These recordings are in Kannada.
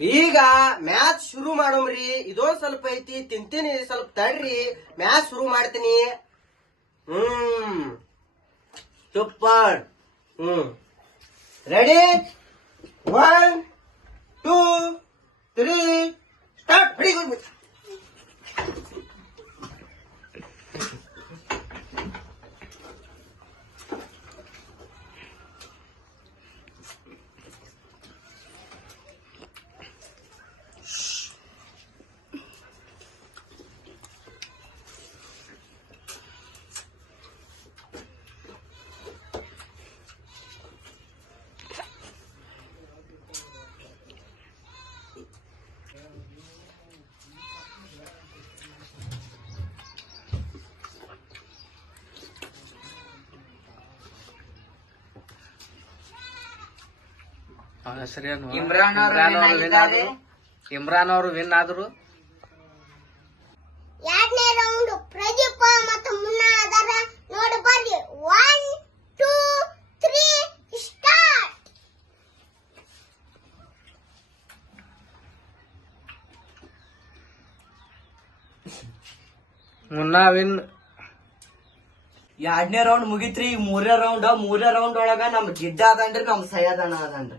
ಈಗ ಮ್ಯಾಚ್ ಶುರು ಮಾಡೋಮ್ರಿ. ಇದೊಂದ್ ಸ್ವಲ್ಪ ಐತಿ, ತಿಂತೀನಿ, ಸ್ವಲ್ಪ ತಡ್ರಿ. ಮ್ಯಾಚ್ ಶುರು ಮಾಡ್ತೀನಿ. ಹ್ಮ್. ಸೂಪರ್. ಹ್ಮ್. Ready one two three start ಹೊಡಿ ಹೆಸರೇನು ಇಮ್ರಾನ್ ಅವ್ರು ಇಮ್ರಾನ್ win ಅವರು ವಿನ್ ಆಗಿದ್ದಾರೆ. ಆದ್ರು. ಇಮ್ರಾನ್ ಅವರು ವಿನ್ ಆದ್ರು. ಎರಡನೇ ರೌಂಡ್ ಪ್ರದೀಪ ಮತ್ತು ಮುನ್ನ ಅದರ ನೋಡಿ ಬರ್ರಿ. One two three start Munna win ಎರಡನೇ ರೌಂಡ್ ಮುಗಿತ್ರಿ. ಈಗ ಮೂರನೇ ರೌಂಡ್ ಮೂರನೇ ರೌಂಡ್ ಒಳಗ ನಮ್ ಗಿಡ್ಡ ಅದನ್ರಿ ನಮ್ ಸೈಯದನ ಅದನ್ರಿ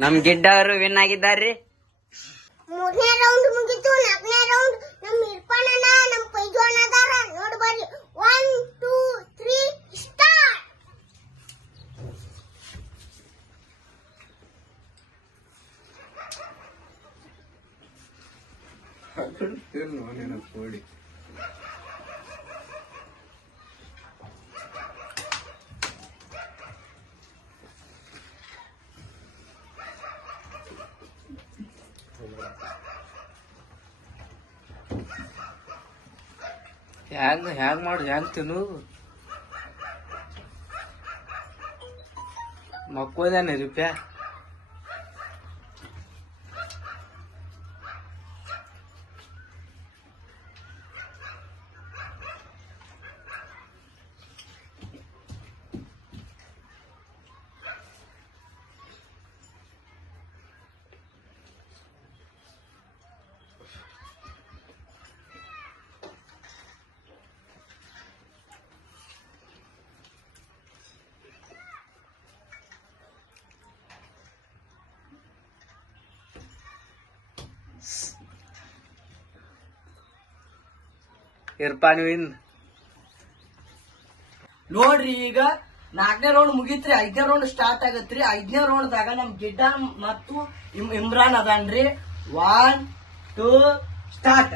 ನಮ್ ಗಿಡ್ಡ ಅವರು ವಿನ್ ಆಗಿದ್ದಾರ್ರಿ. ಮೂರನೇ ರೌಂಡ್ ಮುಗಿತು ನಾಲ್ಕನೇ ರೌಂಡ್ ನಮ್ ಇರ್ಪಣನ ನಮ್ ಪೈಜೋಣ ಅದಾರ. ನೋಡಿ ಬರ್ರಿ. ಒನ್ ಟೂ ತ್ರೀ ಸ್ಟಾರ್ಟ್ ಹ್ಯಾಂಗ್ ಹ್ಯಾಂಗ್ ಮಾಡು ಹ್ಯಾಂಗ ತಿನ್ನು? ಮಕ್ಕೋದೇನೆ ರೂಪ್ಯಾ ಇರ್ಪಾನ್ ವಿನ್ ನೋಡ್ರಿ ಈಗ ನಾಲ್ಕನೇ ರೌಂಡ್ ಮುಗಿತ್ರಿ, ಐದನೇ ರೌಂಡ್ ಸ್ಟಾರ್ಟ್ ಆಗತ್ರಿ. ಐದನೇ ರೌಂಡ್ ದಾಗ ನಮ್ ಗಿಡ್ಡ ಮತ್ತು ಇಮ್- Imran ಅದನ್ರಿ. One two start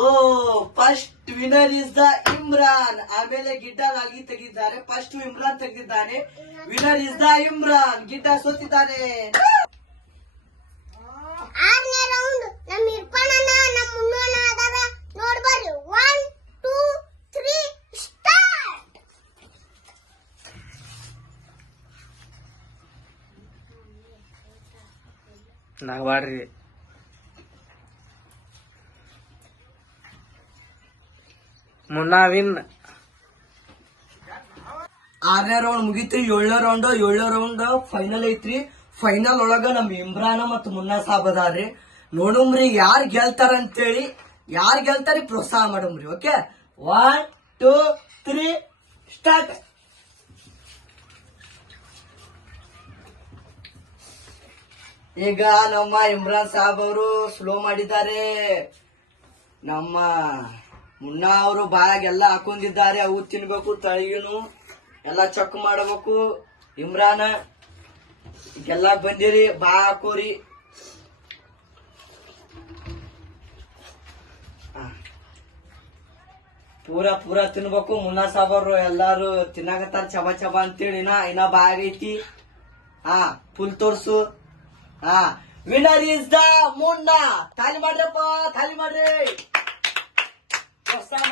oh first winner is the Imran ಆಮೇಲೆ ಗಿಟಾರ್ ಆಗಿ ತೆಗೆದಿದ್ದಾರೆ. ಫಸ್ಟ್ ಇಮ್ರಾನ್ ತೆಗೆದಿದ್ದಾನೆ. ವಿನರ್ ಇಸ್ ದ ಇಮ್ರಾನ್ ಗಿಡ್ಡ ಸೋತಿದ್ದಾನೆ. ಆರನೇ ರೌಂಡ್ ನಮ್ ಇರ್ಪಣನ ನಮ್ ಮುನ್ನೋಣ ಅದಾರ ನೋಡಿ ಬರ್ರಿ ಒನ್ ಟೂ ತ್ರೀ ಸ್ಟಾರ್ಟ್ ನಾವಾಡ್ರಿ ಮುನ್ನಾ ವಿನ್ ಆರನೇ ರೌಂಡ್ ಮುಗೀತ್ರಿ, ಏಳನೇ ರೌಂಡ್ ಏಳನೇ ರೌಂಡ್ ಫೈನಲ್ ಐತ್ರಿ. ಫೈನಲ್ ಒಳಗ ನಮ್ ಇಮ್ರಾನ ಮತ್ತು ಮುನ್ನಾ ಸಾಬ್ ಅದಾರ್ರಿ. ನೋಡುಮ್ರಿ, ಯಾರ್ ಗೆಲ್ತಾರ ಅಂತೇಳಿ, ಯಾರ್ ಗೆಲ್ತಾರಿ ಪ್ರೋತ್ಸಾಹ ಮಾಡುಮ್ರಿ, okay? One two three start ಈಗ ನಮ್ಮ ಇಮ್ರಾನ್ ಸಾಬ್ ಅವರು ಸ್ಲೋ ಮಾಡಿದ್ದಾರೆ. ನಮ್ಮ ಮುನ್ನಾ ಅವರು ಬಾಯಾಗ ಎಲ್ಲ ಹಾಕೊಂಡಿದ್ದಾರೆ, ಅವು ತಿನ್ಬೇಕು, ತಳಿಗಿನು ಎಲ್ಲ ಚಕ್ ಮಾಡಬೇಕು. ಇಮ್ರಾನ ಎಲ್ಲ ಬಂದಿರಿ, ಬಾ ಹಾಕೋರಿ. ಪೂರ ಪೂರ ತಿನ್ಬೇಕು. ಮುನ್ನಾ ಸಾಬರು ಎಲ್ಲಾರು ತಿನ್ನಾಕತ್ತಾರ ಚಬ ಚಬ ಅಂತೇಳಿ. ಇನ್ನ ಇನ್ನ ಬಾಯಾಗ ಐತಿ. ಹಾ ಫುಲ್ ತೋರ್ಸು. ಹಾ. ವಿನರ್ ಇಸ್ ದ ಮುನ್ನಾ. ತಾಲಿ ಮಾಡ್ರಪ್ಪ ತಾಲಿ ಮಾಡ್ರಿ. what's